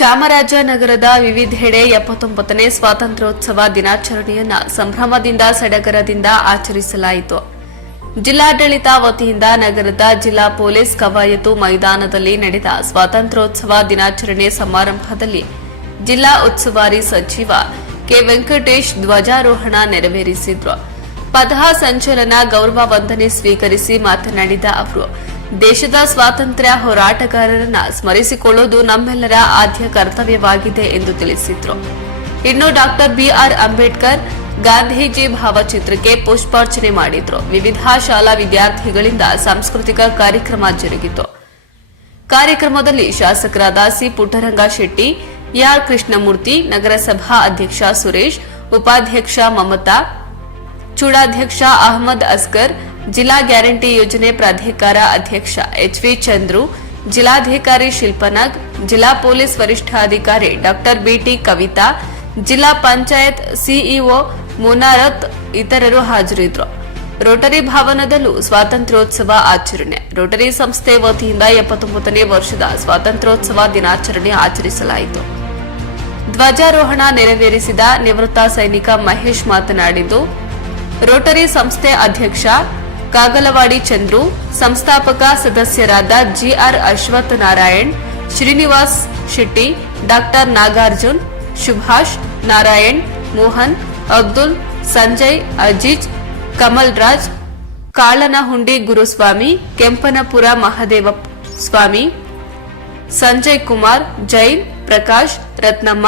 ಚಾಮರಾಜನಗರದ ವಿವಿಧೆಡೆ ಎಪ್ಪತ್ತೊಂಬತ್ತನೇ ಸ್ವಾತಂತ್ರ್ಯೋತ್ಸವ ದಿನಾಚರಣೆಯನ್ನ ಸಂಭ್ರಮದಿಂದ ಸಡಗರದಿಂದ ಆಚರಿಸಲಾಯಿತು. ಜಿಲ್ಲಾಡಳಿತ ವತಿಯಿಂದ ನಗರದ ಜಿಲ್ಲಾ ಪೊಲೀಸ್ ಕವಾಯತು ಮೈದಾನದಲ್ಲಿ ನಡೆದ ಸ್ವಾತಂತ್ರ್ಯೋತ್ಸವ ದಿನಾಚರಣೆ ಸಮಾರಂಭದಲ್ಲಿ ಜಿಲ್ಲಾ ಉಸ್ತುವಾರಿ ಸಚಿವ ಕೆ ವೆಂಕಟೇಶ್ ಧ್ವಜಾರೋಹಣ ನೆರವೇರಿಸಿದ್ರು. ಪಥ ಸಂಚಲನ ಗೌರವ ವಂದನೆ ಸ್ವೀಕರಿಸಿ ಮಾತನಾಡಿದ ಅವರು ದೇಶದ ಸ್ವಾತಂತ್ರ್ಯ ಹೋರಾಟಗಾರರನ್ನ ಸ್ಮರಿಸಿಕೊಳ್ಳುವುದು ನಮ್ಮೆಲ್ಲರ ಆದ್ಯ ಕರ್ತವ್ಯವಾಗಿದೆ ಎಂದು ತಿಳಿಸಿದ್ರು. ಇನ್ನು ಡಾಕ್ಟರ್ ಬಿಆರ್ ಅಂಬೇಡ್ಕರ್ ಗಾಂಧೀಜಿ ಭಾವಚಿತ್ರಕ್ಕೆ ಪುಷ್ಪಾರ್ಚನೆ ಮಾಡಿದ್ರು. ವಿವಿಧ ಶಾಲಾ ವಿದ್ಯಾರ್ಥಿಗಳಿಂದ ಸಾಂಸ್ಕೃತಿಕ ಕಾರ್ಯಕ್ರಮ ಜರುಗಿತು. ಕಾರ್ಯಕ್ರಮದಲ್ಲಿ ಶಾಸಕರಾದ C Puttaranga Shetty A R Krishnamurthy, ನಗರಸಭಾ ಅಧ್ಯಕ್ಷ ಸುರೇಶ್, ಉಪಾಧ್ಯಕ್ಷ ಮಮತಾ, ಚೂಡಾಧ್ಯಕ್ಷ ಅಹಮದ್ ಅಸ್ಗರ್ ಜಿಲ್ಲಾ ಗ್ಯಾರಂಟಿ ಯೋಜನೆ ಪ್ರಾಧಿಕಾರ ಅಧ್ಯಕ್ಷ ಎಚ್ವಿ ಚಂದ್ರು, ಜಿಲ್ಲಾಧಿಕಾರಿ ಶಿಲ್ಪನಾಗ್, ಜಿಲ್ಲಾ ಪೊಲೀಸ್ ವರಿಷ್ಠಾಧಿಕಾರಿ ಡಾಕ್ಟರ್ ಬಿಟಿ ಕವಿತಾ, ಜಿಲ್ಲಾ ಪಂಚಾಯತ್ ಸಿಇಒ ಮುನಾರತ್ ಇತರರು ಹಾಜರಿದ್ದರು. ರೋಟರಿ ಭವನದಲ್ಲೂ ಸ್ವಾತಂತ್ರ್ಯೋತ್ಸವ ಆಚರಣೆ. ರೋಟರಿ ಸಂಸ್ಥೆ ವತಿಯಿಂದ ಎಪ್ಪತ್ತೊಂಬತ್ತನೇ ವರ್ಷದ ಸ್ವಾತಂತ್ರ್ಯೋತ್ಸವ ದಿನಾಚರಣೆ ಆಚರಿಸಲಾಯಿತು. ಧ್ವಜಾರೋಹಣ ನೆರವೇರಿಸಿದ ನಿವೃತ್ತ ಸೈನಿಕ ಮಹೇಶ್ ಮಾತನಾಡಿದ್ದು, ರೋಟರಿ ಸಂಸ್ಥೆ ಅಧ್ಯಕ್ಷ ಕಾಗಲವಾಡಿ ಚಂದ್ರು, ಸಂಸ್ಥಾಪಕ ಸದಸ್ಯರಾದ G R Ashwath Narayan, Srinivas Shetty, doctor Nagarjun Subhash Narayan, Mohan, Abdul, Sanjay, Aziz Kamal Raj Kalanahundi Guruswamy, Kempanapura Mahadeva Swamy Sanjay Kumar, Jain, Prakash, Ratnamma,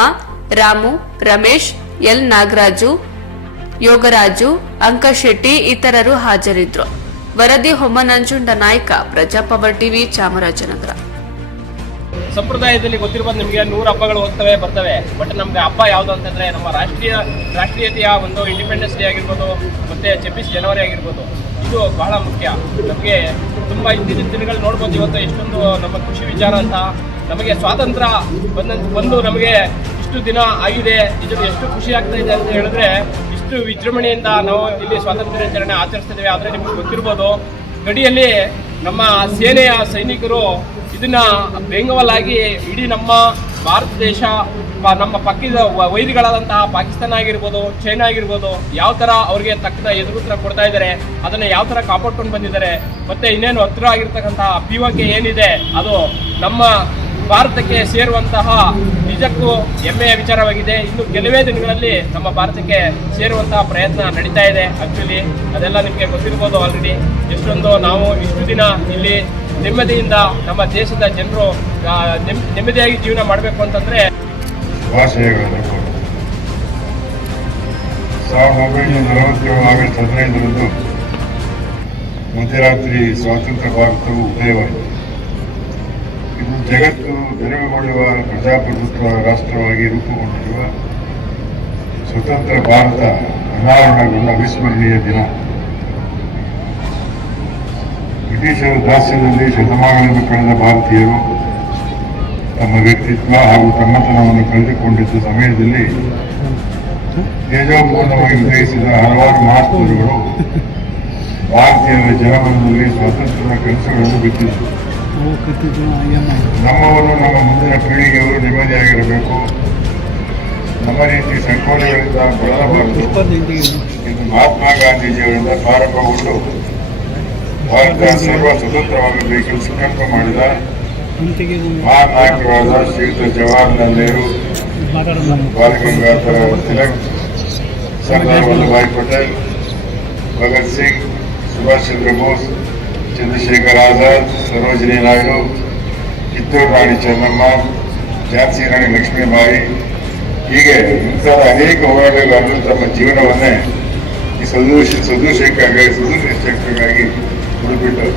Ramu, Ramesh, L Nagaraju Yogaraju Ankashetty ಇತರರು ಹಾಜರಿದ್ರು. ವರದಿ Hommananjunda Naika Praja power TV, Chamarajanagar. ಸಂಪ್ರದಾಯದಲ್ಲಿ ಗೊತ್ತಿರ್ಬೋದು ನಿಮಗೆ ನೂರು ಹಬ್ಬಗಳು ಹೋಗ್ತವೆ, ಬರ್ತವೆ. ಬಟ್ ನಮ್ಗೆ ಹಬ್ಬ ಯಾವುದು ಅಂತಂದ್ರೆ ನಮ್ಮ ರಾಷ್ಟ್ರೀಯ, ರಾಷ್ಟ್ರೀಯತೆಯ ಒಂದು ಇಂಡಿಪೆಂಡೆನ್ಸ್ ಡೇ ಆಗಿರ್ಬೋದು, ಮತ್ತೆ ಛಬ್ಬೀಸ್ ಜನವರಿ ಆಗಿರ್ಬೋದು. ಇದು ಬಹಳ ಮುಖ್ಯ. ನಮಗೆ ತುಂಬ ಇತ್ತೀಚಿನ ದಿನಗಳು ನೋಡ್ಬೋದು, ಇವತ್ತು ಎಷ್ಟೊಂದು ನಮ್ಮ ಖುಷಿ ವಿಚಾರ ಅಂತ. ನಮಗೆ ಸ್ವಾತಂತ್ರ್ಯ ಬಂದ, ಬಂದು ನಮಗೆ ಇಷ್ಟು ದಿನ ಆಗಿದೆ, ಇದು ಎಷ್ಟು ಖುಷಿ ಆಗ್ತಾ ಇದೆ ಅಂತ ಹೇಳಿದ್ರೆ ಇಷ್ಟು ವಿಜೃಂಭಣೆಯಿಂದ ನಾವು ಇಲ್ಲಿ ಸ್ವಾತಂತ್ರ್ಯ ದಿನಾಚರಣೆ ಆಚರಿಸ್ತಿದ್ದೇವೆ. ಆದರೆ ನಿಮಗೆ ಗೊತ್ತಿರ್ಬೋದು, ಗಡಿಯಲ್ಲಿ ನಮ್ಮ ಸೇನೆಯ ಸೈನಿಕರು ಇದನ್ನ ಬೆಂಗವಲಾಗಿ ಇಡೀ ನಮ್ಮ ಭಾರತ ದೇಶ ನಮ್ಮ ಪಕ್ಕದ ವೈರಿಗಳಾದಂತಹ ಪಾಕಿಸ್ತಾನ ಆಗಿರ್ಬೋದು, ಚೈನಾ ಆಗಿರ್ಬೋದು, ಯಾವ ತರ ಅವ್ರಿಗೆ ತಕ್ಕದ ಎದುರುತ್ತರ ಕೊಡ್ತಾ ಇದ್ದಾರೆ, ಅದನ್ನ ಯಾವ ತರ ಕಾಪಾಡ್ಕೊಂಡು ಬಂದಿದ್ದಾರೆ, ಮತ್ತೆ ಇನ್ನೇನು ಹತ್ತಿರ ಆಗಿರ್ತಕ್ಕಂತಹ ಪಿ ಏನಿದೆ, ಅದು ನಮ್ಮ ಭಾರತಕ್ಕೆ ಸೇರುವಂತಹ ನಿಜಕ್ಕೂ ಹೆಮ್ಮೆಯ ವಿಚಾರವಾಗಿದೆ. ಇನ್ನು ಕೆಲವೇ ದಿನಗಳಲ್ಲಿ ನಮ್ಮ ಭಾರತಕ್ಕೆ ಸೇರುವಂತಹ ಪ್ರಯತ್ನ ನಡೀತಾ ಇದೆ. ಆಕ್ಚುಲಿ ಅದೆಲ್ಲ ನಿಮಗೆ ಗೊತ್ತಿರ್ಬೋದು ಆಲ್ರೆಡಿ ಎಷ್ಟೊಂದು ನಾವು ಇಷ್ಟು ದಿನ ಇಲ್ಲಿ ನೆಮ್ಮದಿಯಿಂದ ನಮ್ಮ ದೇಶದ ಜನರು ನೆಮ್ಮದಿಯಾಗಿ ಜೀವನ ಮಾಡಬೇಕು ಅಂತಂದ್ರೆ ಮಧ್ಯರಾತ್ರಿ ಸ್ವಾತಂತ್ರ್ಯ ಭಾರತವು ಉದಯವಾಯಿತು ಜಗತ್ತು ಬೆರಗುಗೊಳ್ಳುವ ಪ್ರಜಾಪ್ರಭುತ್ವ ರಾಷ್ಟ್ರವಾಗಿ ರೂಪುಗೊಂಡಿರುವ ಸ್ವತಂತ್ರ ಭಾರತ ಅನಾವರಣಗೊಂಡ ಅವಿಸ್ಮರಣೀಯ ದಿನ. ಬ್ರಿಟಿಷರ ದಾಸ್ಯದಲ್ಲಿ ಶತಮಾನಗಳನ್ನು ಕಳೆದ ಭಾರತೀಯರು ತಮ್ಮ ವ್ಯಕ್ತಿತ್ವ ಹಾಗೂ ತಮ್ಮತನವನ್ನು ಕಳೆದುಕೊಂಡಿದ್ದ ಸಮಯದಲ್ಲಿ ತೇಜೋಪೂರ್ಣವಾಗಿ ಉದಯಿಸಿದ ಹಲವಾರು ಮಹಾತ್ಮರುಗಳು ಭಾರತೀಯರ ಜನಮನದಲ್ಲಿ ಸ್ವಾತಂತ್ರ್ಯದ ಕನಸುಗಳನ್ನು ಬಿತ್ತಿದರು ನಮ್ಮವರು ನಮ್ಮ ಮುಂದಿನ ಪೀಳಿಗೆಯವರು ನೆಮ್ಮದಿಯಾಗಿರಬೇಕು ನಮ್ಮ ರೀತಿ ಸಂಕೋಲೆಗಳಿಂದ ಬಳಲಬಾರದು ಎಂದು ಮಹಾತ್ಮ ಗಾಂಧೀಜಿಯವರಿಂದ ಪ್ರಾರಂಭಗೊಂಡು ಭಾರತ ಸರ್ವ ಸ್ವತಂತ್ರವಾಗಬೇಕೆಂದು ಸಂಕಲ್ಪ ಮಾಡಿದ ಮಹಾನ್ ನಾಯಕರಾದ ಶ್ರೀಯುತ ಜವಾಹರ್ಲಾಲ್ ನೆಹರು ಬಾಲಗಂಗಾಧರ ತಿಲಕ್ ಸರ್ದಾರ್ ವಲ್ಲಭಾಯ್ ಪಟೇಲ್ ಭಗತ್ ಸಿಂಗ್ ಸುಭಾಷ್ ಚಂದ್ರ ಬೋಸ್ ಚಂದ್ರಶೇಖರ್ ಆಜಾದ್, ಸರೋಜಿನಿ ನಾಯ್ಡು, ಕಿತ್ತೂರು ರಾಣಿ ಚೆನ್ನಮ್ಮ ಝಾನ್ಸಿ ರಾಣಿ ಲಕ್ಷ್ಮೀಬಾಯಿ ಹೀಗೆ ಮುಂತಾದ ಅನೇಕ ಹೋರಾಟಗಾರರು ತಮ್ಮ ಜೀವನವನ್ನೇ ಈ ಸದೃಶ ಸದೃಶಕ್ಕಾಗಿ ಸದೃಶಕ್ಕಾಗಿ ಹುಡುಕಿಟ್ಟರು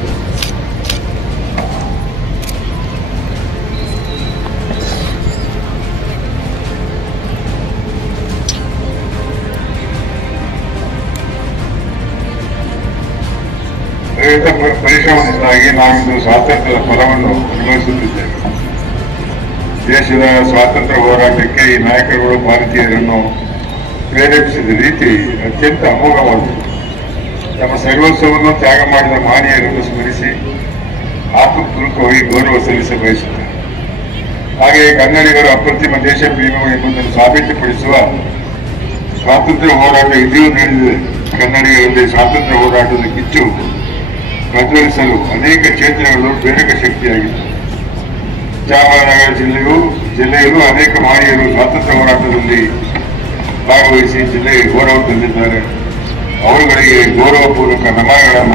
ಪ- ಪರಿಶ್ರಮದಿಂದಾಗಿ ನಾವಿಂದು ಸ್ವಾತಂತ್ರ್ಯದ ಫಲವನ್ನು ಅನುಭವಿಸುತ್ತಿದ್ದೇವೆ. ದೇಶದ ಸ್ವಾತಂತ್ರ್ಯ ಹೋರಾಟಕ್ಕೆ ಈ ನಾಯಕರುಗಳು ಭಾರತೀಯರನ್ನು ಪ್ರೇರೇಪಿಸಿದ ರೀತಿ ಅತ್ಯಂತ ಅಮೋಘವಾಗಿದೆ. ತಮ್ಮ ಸರ್ವಸ್ವವನ್ನು ತ್ಯಾಗ ಮಾಡಿದ ಮಾನೀಯರನ್ನು ಸ್ಮರಿಸಿ ಆತ್ಮಪೂರ್ವಕವಾಗಿ ಗೌರವ ಸಲ್ಲಿಸ ಬಯಸುತ್ತಾರೆ. ಹಾಗೆಯೇ ಕನ್ನಡಿಗರು ಅಪ್ರತಿಮ ದೇಶ ಪ್ರೇಮಿಗಳು ಎಂಬುದನ್ನು ಸಾಬೀತುಪಡಿಸುವ ಸ್ವಾತಂತ್ರ್ಯ ಹೋರಾಟ ಇದೆಯೂ ನಡೆದಿದೆ. ಕನ್ನಡಿಗರಲ್ಲಿ ಸ್ವಾತಂತ್ರ್ಯ ಹೋರಾಟದ ಕಿಚ್ಚು ಪ್ರಜ್ವಲಿಸಲು ಅನೇಕ ಕ್ಷೇತ್ರಗಳು ಪ್ರೇರಕ ಶಕ್ತಿಯಾಗಿತ್ತು ಚಾಮರಾಜನಗರ ಜಿಲ್ಲೆಯು, ಜಿಲ್ಲೆಯಲ್ಲೂ ಅನೇಕ ಮಹನೀಯರು ಸ್ವಾತಂತ್ರ್ಯ ಹೋರಾಟದಲ್ಲಿ ಭಾಗವಹಿಸಿ ಜಿಲ್ಲೆಗೆ ಗೌರವ ತಂದಿದ್ದಾರೆ. ಅವರುಗಳಿಗೆ ಗೌರವಪೂರ್ವಕ ನಮನಗಳನ್ನು